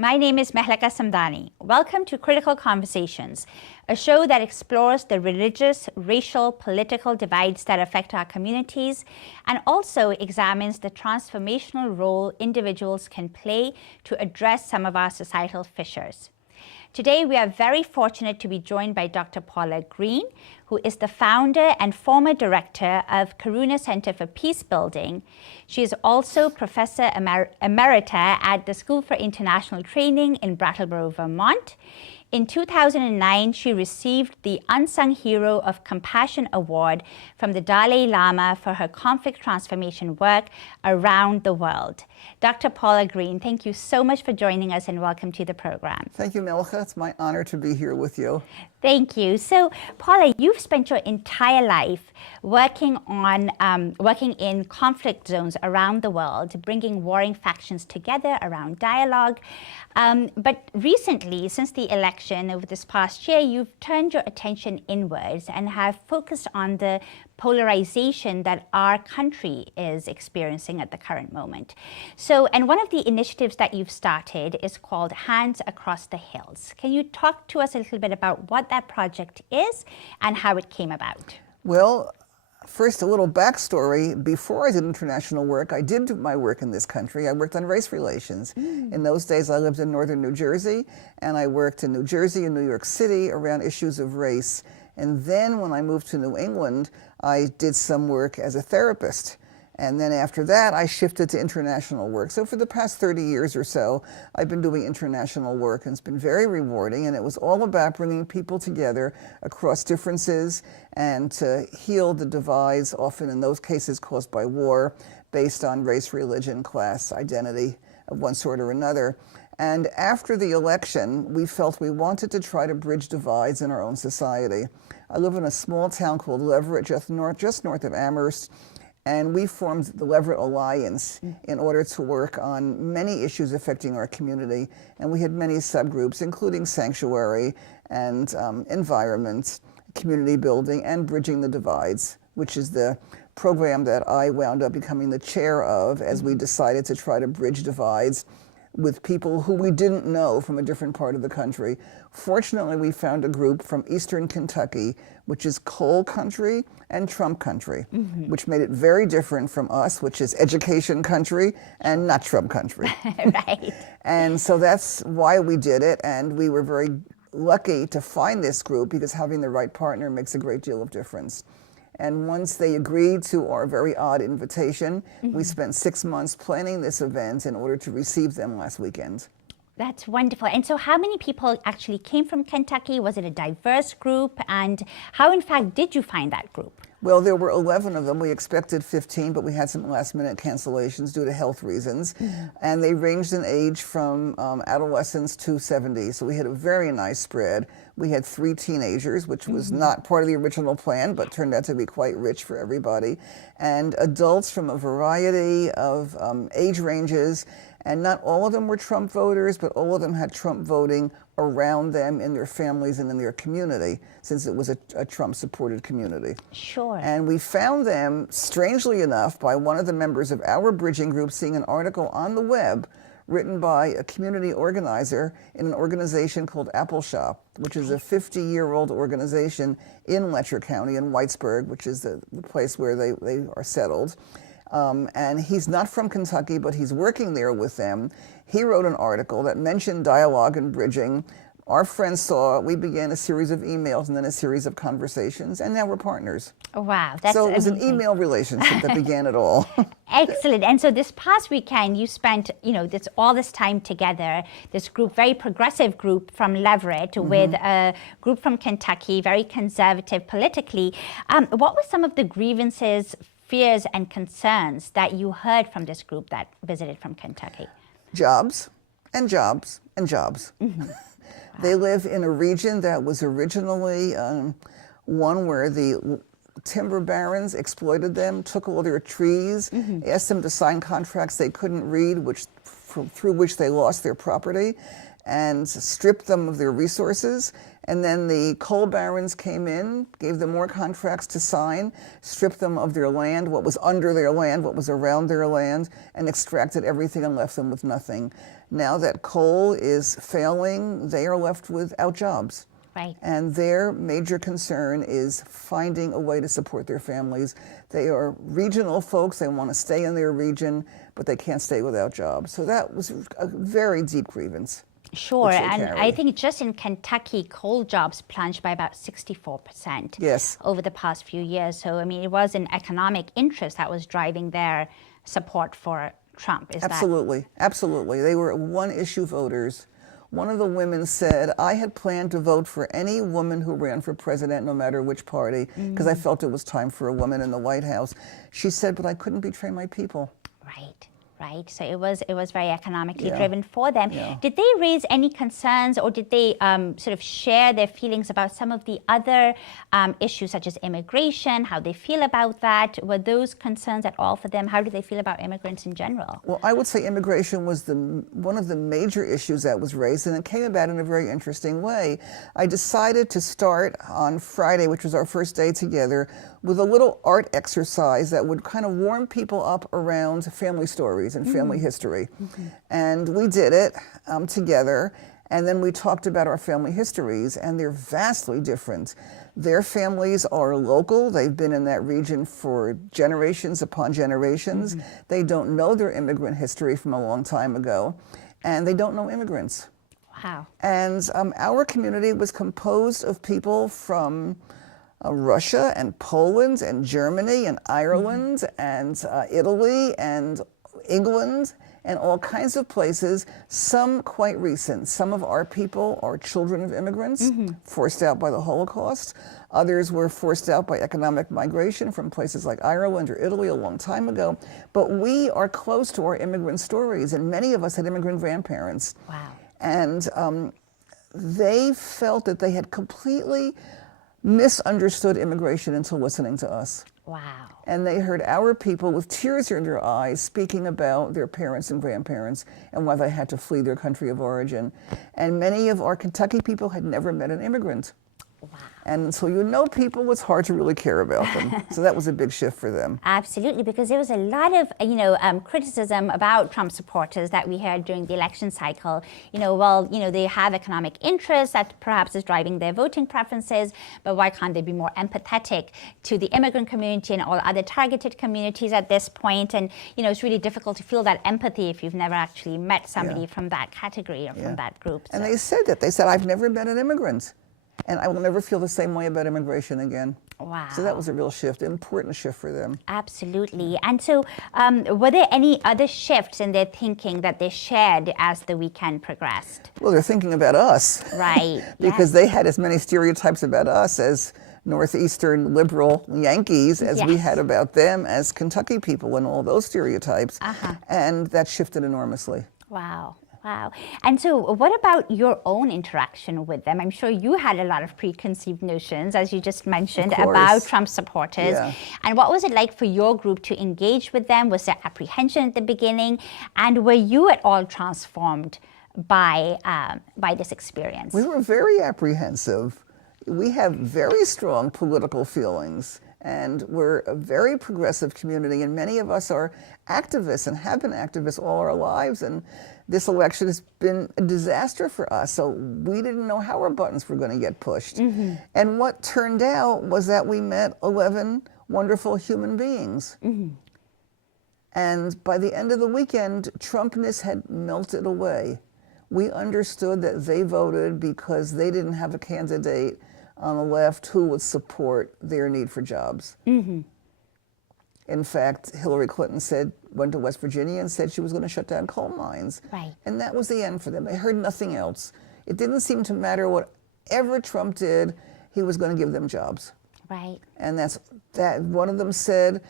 My name is Mehlaqa Samdani. Welcome to Critical Conversations, a show that explores the religious, racial, political divides that affect our communities and also examines the transformational role individuals can play to address some of our societal fissures. Today, we are very fortunate to be joined by Dr. Paula Green, who is the founder and former director of Karuna Center for Peace Building. She is also Professor Emerita at the School for International Training in Brattleboro, Vermont. In 2009, she received the Unsung Hero of Compassion Award from the Dalai Lama for her conflict transformation work around the world. Dr. Paula Green, thank you so much for joining us and welcome to the program. Thank you, Mehlaqa. It's my honor to be here with you. Thank you. So, Paula, you've spent your entire life working in conflict zones around the world, bringing warring factions together around dialogue. But recently, since the election over this past year, you've turned your attention inwards and have focused on the polarization that our country is experiencing at the current moment. So, and one of the initiatives that you've started is called Hands Across the Hills. Can you talk to us a little bit about what that project is and how it came about? Well, first, a little backstory. Before I did international work, I did do my work in this country. I worked on race relations. In those days, I lived in northern New Jersey, and I worked in New Jersey and New York City around issues of race. And then when I moved to New England, I did some work as a therapist. And then after that, I shifted to international work. So for the past 30 years or so, I've been doing international work, and it's been very rewarding. And it was all about bringing people together across differences and to heal the divides, often in those cases caused by war, based on race, religion, class, identity of one sort or another. And after the election, we felt we wanted to try to bridge divides in our own society. I live in a small town called Leverett, just north of Amherst. And we formed the Leverett Alliance in order to work on many issues affecting our community. And we had many subgroups, including sanctuary and environment, community building, and bridging the divides, which is the program that I wound up becoming the chair of as we decided to try to bridge divides with people who we didn't know from a different part of the country. Fortunately, we found a group from eastern Kentucky, which is coal country and Trump country, which made it very different from us, which is education country and not Trump country. Right. And so that's why we did it, and we were very lucky to find this group because having the right partner makes a great deal of difference. And once they agreed to our very odd invitation, we spent 6 months planning this event in order to receive them last weekend. That's wonderful. And so how many people actually came from Kentucky? Was it a diverse group? And how, in fact, did you find that group? Well, there were 11 of them. We expected 15, but we had some last-minute cancellations due to health reasons. And they ranged in age from adolescents to 70. So we had a very nice spread. We had 3 teenagers, which was not part of the original plan, but turned out to be quite rich for everybody. And adults from a variety of age ranges. And not all of them were Trump voters, but all of them had Trump voting around them in their families and in their community, since it was a Trump-supported community. Sure. And we found them, strangely enough, by one of the members of our bridging group seeing an article on the web written by a community organizer in an organization called Apple Shop, which is a 50-year-old organization in Letcher County in Whitesburg, which is the place where they are settled. And he's not from Kentucky, but he's working there with them. He wrote an article that mentioned dialogue and bridging. Our friends saw it. We began a series of emails and then a series of conversations, and now we're partners. Wow, that's So it was amazing. an email relationship that began it all. Excellent. And so this past weekend, you spent, all this time together, this group, very progressive group from Leverett with a group from Kentucky, very conservative politically. What were some of the grievances, fears, and concerns that you heard from this group that visited from Kentucky? Jobs and jobs and jobs. They live in a region that was originally one where the timber barons exploited them, took all their trees, asked them to sign contracts they couldn't read, through which they lost their property, and stripped them of their resources. And then the coal barons came in, gave them more contracts to sign, stripped them of their land, what was under their land, what was around their land, and extracted everything and left them with nothing. Now that coal is failing, they are left without jobs. Right. And their major concern is finding a way to support their families. They are regional folks, they want to stay in their region, but they can't stay without jobs. So that was a very deep grievance. Sure, and I think just in Kentucky, coal jobs plunged by about 64% yes. over the past few years. So, I mean, it was an economic interest that was driving their support for Trump. Absolutely, absolutely. They were one-issue voters. One of the women said, I had planned to vote for any woman who ran for president, no matter which party, because I felt it was time for a woman in the White House. She said, but I couldn't betray my people. Right. Right, so it was very economically driven for them. Did they raise any concerns, or did they sort of share their feelings about some of the other issues, such as immigration, how they feel about that? Were those concerns at all for them? How do they feel about immigrants in general? Well, I would say immigration was one of the major issues that was raised, and it came about in a very interesting way. I decided to start on Friday, which was our first day together, with a little art exercise that would kind of warm people up around family stories and family history. And we did it together, and then we talked about our family histories, and they're vastly different. Their families are local. They've been in that region for generations upon generations. They don't know their immigrant history from a long time ago, and they don't know immigrants. Wow. And our community was composed of people from Russia and Poland and Germany and Ireland and Italy and England and all kinds of places, some quite recent. Some of our people are children of immigrants, forced out by the Holocaust. Others were forced out by economic migration from places like Ireland or Italy a long time ago. But we are close to our immigrant stories, and many of us had immigrant grandparents. Wow. And they felt that they had completely misunderstood immigration until listening to us. Wow. And they heard our people with tears in their eyes speaking about their parents and grandparents and why they had to flee their country of origin. And many of our Kentucky people had never met an immigrant. Wow. And until you know people, it's hard to really care about them. So that was a big shift for them. Absolutely, because there was a lot of, criticism about Trump supporters that we heard during the election cycle. They have economic interests that perhaps is driving their voting preferences, but why can't they be more empathetic to the immigrant community and all other targeted communities at this point? And, it's really difficult to feel that empathy if you've never actually met somebody from that category or from that group. And they said that. They said, I've never met an immigrant, and I will never feel the same way about immigration again. Wow. So that was a real shift, an important shift for them. Absolutely. And so were there any other shifts in their thinking that they shared as the weekend progressed? Well, they're thinking about us. Right. Because they had as many stereotypes about us as Northeastern liberal Yankees as we had about them as Kentucky people, and all those stereotypes. And that shifted enormously. Wow. Wow. And so what about your own interaction with them? I'm sure you had a lot of preconceived notions, as you just mentioned, about Trump supporters. Yeah. And what was it like for your group to engage with them? Was there apprehension at the beginning? And were you at all transformed by this experience? We were very apprehensive. We have very strong political feelings, and we're a very progressive community, and many of us are activists and have been activists all our lives, and this election has been a disaster for us, so we didn't know how our buttons were going to get pushed. And what turned out was that we met 11 wonderful human beings. And by the end of the weekend, Trumpness had melted away. We understood that they voted because they didn't have a candidate on the left who would support their need for jobs. In fact, Hillary Clinton went to West Virginia and said she was going to shut down coal mines. Right. And that was the end for them. They heard nothing else. It didn't seem to matter whatever Trump did, he was going to give them jobs. Right. And that one of them said,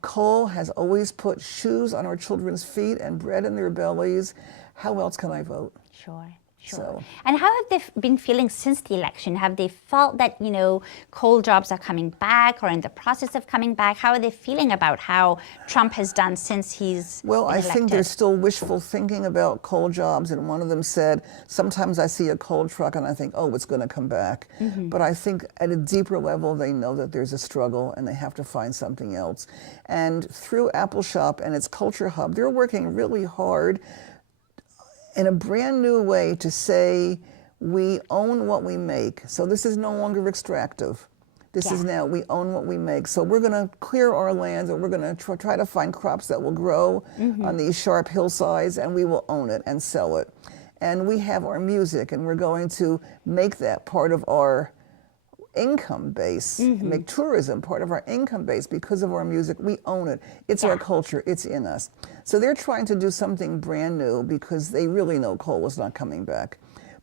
coal has always put shoes on our children's feet and bread in their bellies. How else can I vote? Sure. Sure. So. And how have they been feeling since the election? Have they felt that, coal jobs are coming back or in the process of coming back? How are they feeling about how Trump has done since he's Well, been I elected? think they're still wishful thinking about coal jobs. And one of them said, sometimes I see a coal truck and I think, oh, it's going to come back. But I think at a deeper level, they know that there's a struggle and they have to find something else. And through Appalshop and its culture hub, they're working really hard in a brand new way to say we own what we make. So this is no longer extractive. This is now we own what we make. So we're going to clear our lands and we're going to try to find crops that will grow on these sharp hillsides, and we will own it and sell it. And we have our music, and we're going to make that part of our income base, make tourism part of our income base because of our music. We own it. It's our culture. It's in us. So they're trying to do something brand new because they really know coal is not coming back.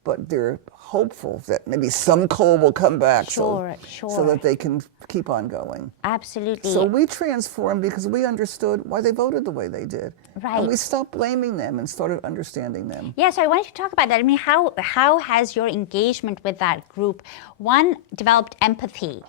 But they're hopeful that maybe some coal will come back so that they can keep on going. Absolutely. So we transformed because we understood why they voted the way they did. Right. And we stopped blaming them and started understanding them. Yeah, so I wanted to talk about that. I mean, how has your engagement with that group, one, developed empathy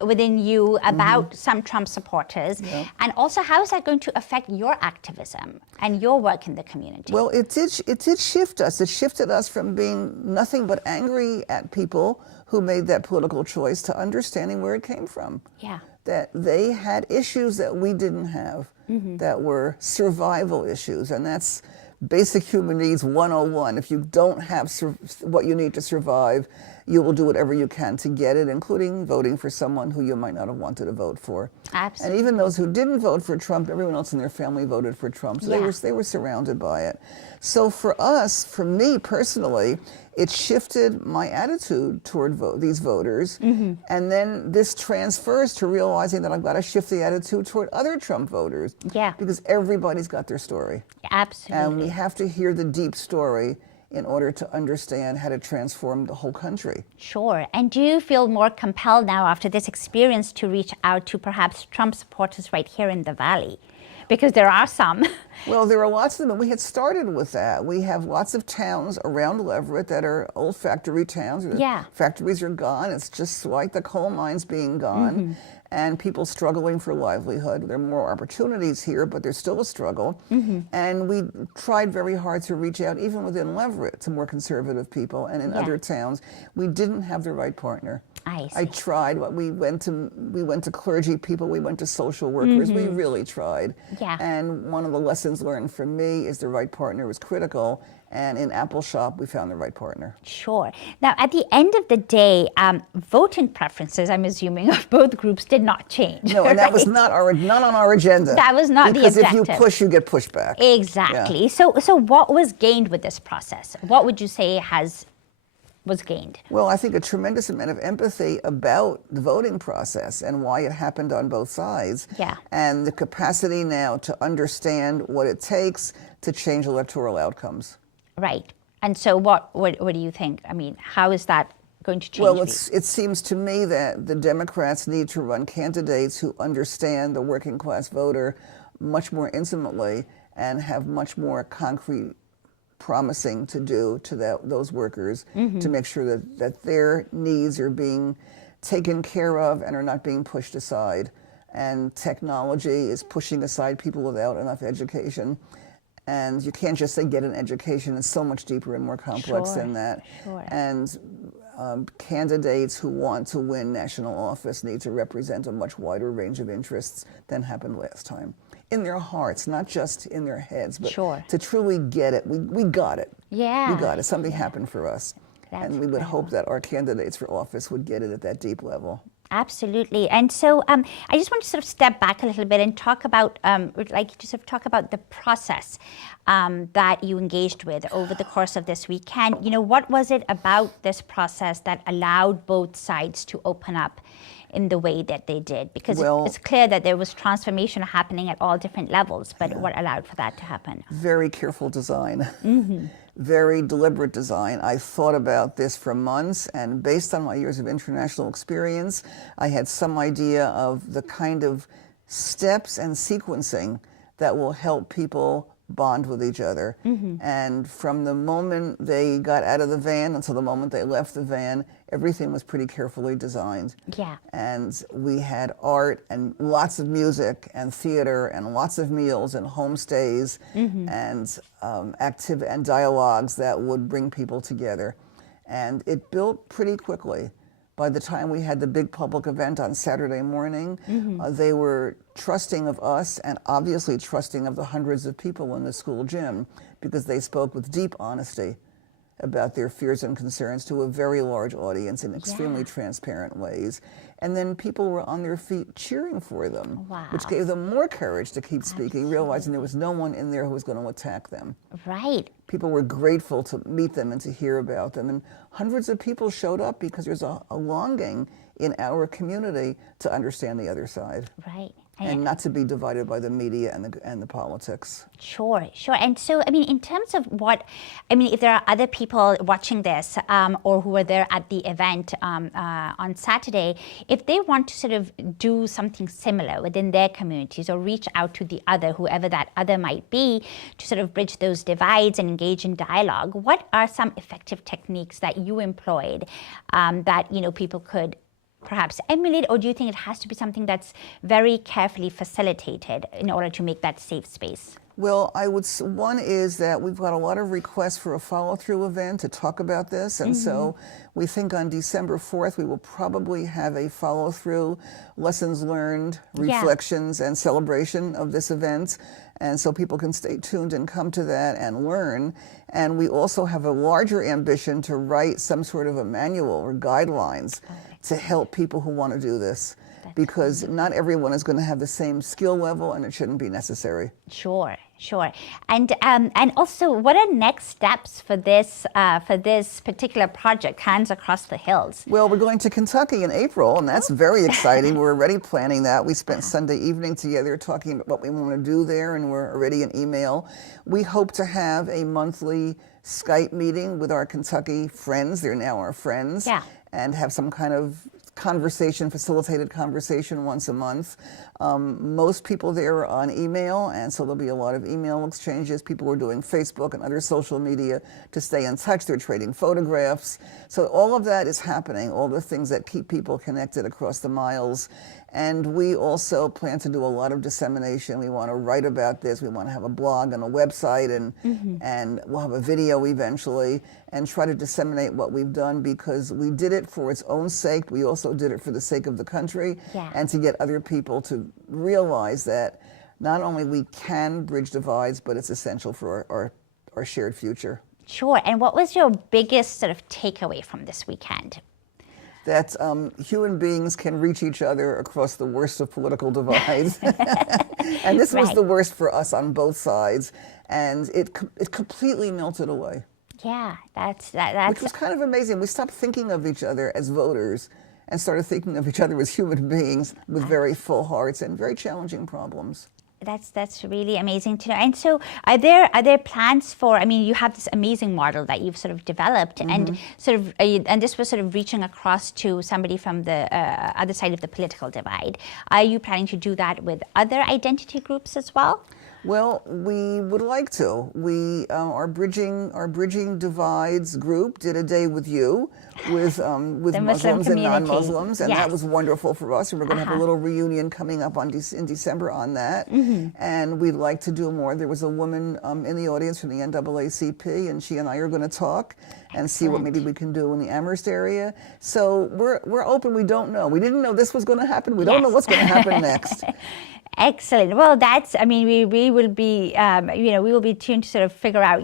within you about some Trump supporters, and also how is that going to affect your activism and your work in the community? Well, it did shift us. It shifted us from being nothing but angry at people who made that political choice to understanding where it came from. Yeah. That they had issues that we didn't have, that were survival issues, and that's basic human needs 101. If you don't have what you need to survive, you will do whatever you can to get it, including voting for someone who you might not have wanted to vote for. Absolutely. And even those who didn't vote for Trump, everyone else in their family voted for Trump. So they were surrounded by it. So for us, for me personally, it shifted my attitude toward these voters. And then this transfers to realizing that I've got to shift the attitude toward other Trump voters. Yeah. Because everybody's got their story. Absolutely. And we have to hear the deep story in order to understand how to transform the whole country. Sure. And do you feel more compelled now after this experience to reach out to perhaps Trump supporters right here in the Valley? Because there are some. Well, there are lots of them, and we had started with that. We have lots of towns around Leverett that are old factory towns. Factories are gone. It's just like the coal mines being gone. And people struggling for livelihood. There are more opportunities here, but there's still a struggle. And we tried very hard to reach out, even within Leverett, to more conservative people. And in other towns, we didn't have the right partner. I tried. We went to clergy people. We went to social workers. We really tried. And one of the lessons learned from me is the right partner was critical. And in Appalshop, we found the right partner. Sure. Now, at the end of the day, voting preferences, I'm assuming, of both groups did not change. No, and that was not on our agenda. That was not the objective. Because if you push, you get pushed back. Exactly. So what was gained with this process? What would you say was gained? Well, I think a tremendous amount of empathy about the voting process and why it happened on both sides. And the capacity now to understand what it takes to change electoral outcomes. Right. And so what do you think? I mean, how is that going to change? Well, it seems to me that the Democrats need to run candidates who understand the working class voter much more intimately and have much more concrete promising to do to those workers to make sure that their needs are being taken care of and are not being pushed aside. And technology is pushing aside people without enough education. And you can't just say get an education. It's so much deeper and more complex than that. And candidates who want to win national office need to represent a much wider range of interests than happened last time. In their hearts, not just in their heads, but to truly get it. We got it. We got it. Something happened for us. And we would hope that our candidates for office would get it at that deep level. Absolutely. And so I just want to sort of step back a little bit and talk about, the process that you engaged with over the course of this weekend. What was it about this process that allowed both sides to open up in the way that they did? Because it's clear that there was transformation happening at all different levels, but what allowed for that to happen? Very careful design. Very deliberate design. I thought about this for months, and based on my years of international experience, I had some idea of the kind of steps and sequencing that will help people bond with each other. And from the moment they got out of the van until the moment they left the van, everything was pretty carefully designed. Yeah. And we had art and lots of music and theater and lots of meals and homestays and active and dialogues that would bring people together. And it built pretty quickly. By the time we had the big public event on Saturday morning, they were trusting of us and obviously trusting of the hundreds of people in the school gym, because they spoke with deep honesty about their fears and concerns to a very large audience in extremely transparent ways. And then people were on their feet cheering for them, which gave them more courage to keep speaking, realizing there was no one in there who was going to attack them. Right. People were grateful to meet them and to hear about them. And hundreds of people showed up because there's a longing in our community to understand the other side. Right. And not to be divided by the media and the politics. Sure, sure. And so, I mean, in terms of if there are other people watching this or who were there at the event on Saturday, if they want to sort of do something similar within their communities or reach out to the other, whoever that other might be, to sort of bridge those divides and engage in dialogue, what are some effective techniques that you employed that, people could perhaps emulate, or do you think it has to be something that's very carefully facilitated in order to make that safe space? Well, one is that we've got a lot of requests for a follow-through event to talk about this, and so we think on December 4th we will probably have a follow-through, lessons learned, reflections, and celebration of this event, and so people can stay tuned and come to that and learn. And we also have a larger ambition to write some sort of a manual or guidelines to help people who want to do this. Because not everyone is going to have the same skill level, and it shouldn't be necessary. Sure, sure. And also, what are next steps for this particular project, Hands Across the Hills? Well, we're going to Kentucky in April, and that's very exciting. We're already planning that. We spent Sunday evening together talking about what we want to do there, and we're already in email. We hope to have a monthly Skype meeting with our Kentucky friends. They're now our friends. Yeah. And have some kind of facilitated conversation once a month. Most people there are on email, and so there'll be a lot of email exchanges. People are doing Facebook and other social media to stay in touch. They're trading photographs. So all of that is happening, all the things that keep people connected across the miles. And we also plan to do a lot of dissemination. We want to write about this. We want to have a blog and a website, and we'll have a video eventually, and try to disseminate what we've done, because we did it for its own sake. We also did it for the sake of the country, and to get other people to realize that not only we can bridge divides, but it's essential for our shared future. Sure. And what was your biggest sort of takeaway from this weekend? That human beings can reach each other across the worst of political divides. And this was the worst for us on both sides. And it completely melted away. Yeah, that's which was kind of amazing. We stopped thinking of each other as voters and started thinking of each other as human beings with very full hearts and very challenging problems. That's really amazing to know. And so, are there plans for? I mean, you have this amazing model that you've sort of developed, and sort of, and this was sort of reaching across to somebody from the other side of the political divide. Are you planning to do that with other identity groups as well? Well, we would like to. We our bridging divides group did a day with you, with Muslims and non-Muslims, and that was wonderful for us. And we're going to have a little reunion coming up in December on that, and we'd like to do more. There was a woman in the audience from the NAACP, and she and I are going to talk and see what maybe we can do in the Amherst area. So we're open. We don't know. We didn't know this was going to happen. We don't know what's going to happen next. Excellent. Well, we will be, we will be tuned to sort of figure out,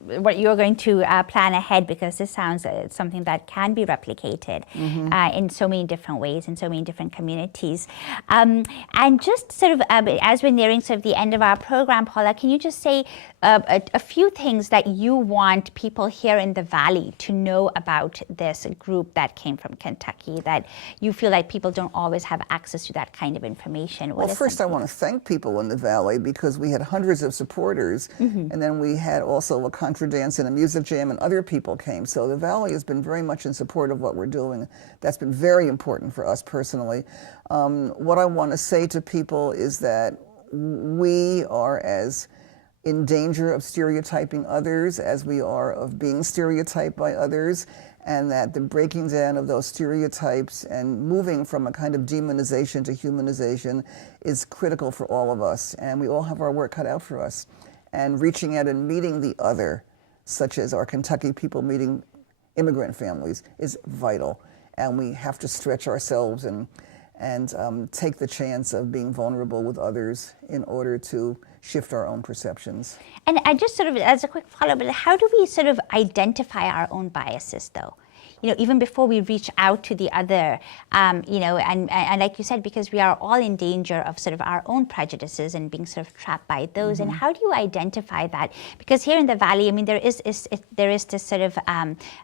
what you're going to plan ahead, because this sounds something that can be replicated in so many different ways, in so many different communities. And just sort of, as we're nearing sort of the end of our program, Paula, can you just say a few things that you want people here in the Valley to know about this group that came from Kentucky, that you feel like people don't always have access to that kind of information? Well, first I want to thank people in the Valley, because we had hundreds of supporters, and then we had also a contra dance and a music jam, and other people came. So the Valley has been very much in support of what we're doing. That's been very important for us personally. What I want to say to people is that we are as in danger of stereotyping others as we are of being stereotyped by others, and that the breaking down of those stereotypes and moving from a kind of demonization to humanization is critical for all of us, and we all have our work cut out for us. And reaching out and meeting the other, such as our Kentucky people meeting immigrant families, is vital. And we have to stretch ourselves and take the chance of being vulnerable with others in order to shift our own perceptions. And I just sort of, as a quick follow-up, how do we sort of identify our own biases, though? You know, even before we reach out to the other, you know, and like you said, because we are all in danger of sort of our own prejudices and being sort of trapped by those. And how do you identify that? Because here in the Valley, I mean, there is this sort of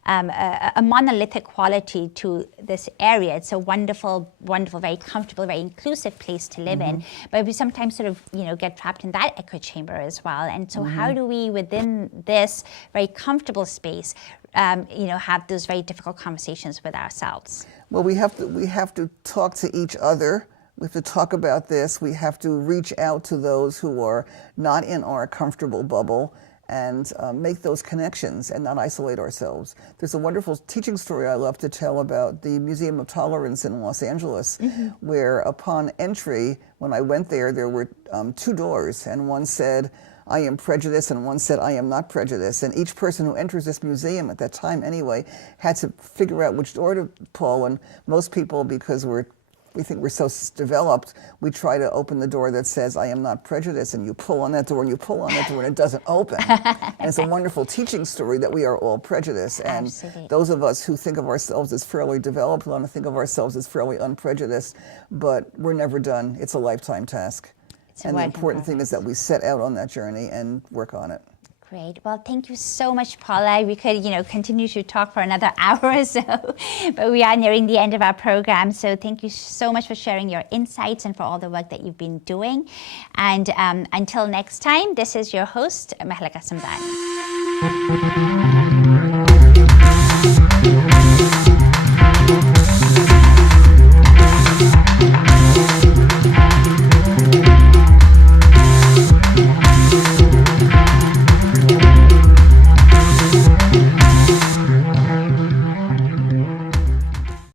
a monolithic quality to this area. It's a wonderful, wonderful, very comfortable, very inclusive place to live in. But we sometimes sort of, you know, get trapped in that echo chamber as well. And so how do we, within this very comfortable space, you know, have those very difficult conversations with ourselves? Well, we have to talk to each other. We have to talk about this. We have to reach out to those who are not in our comfortable bubble and make those connections and not isolate ourselves. There's a wonderful teaching story I love to tell about the Museum of Tolerance in Los Angeles, where upon entry, when I went there, there were 2 doors, and one said, "I am prejudiced," and one said, "I am not prejudiced." And each person who enters this museum, at that time anyway, had to figure out which door to pull. And most people, because we think we're so developed, we try to open the door that says, "I am not prejudiced," and you pull on that door and you pull on that door and it doesn't open. And it's a wonderful teaching story that we are all prejudiced. And Absolutely. those of us who think of ourselves as fairly developed want to think of ourselves as fairly unprejudiced, but we're never done. It's a lifetime task. And the important thing is that we set out on that journey and work on it. Great. Well, thank you so much, Paula. We could, you know, continue to talk for another hour or so, but we are nearing the end of our program. So thank you so much for sharing your insights and for all the work that you've been doing. And until next time, this is your host, Mehlaqa Samdani.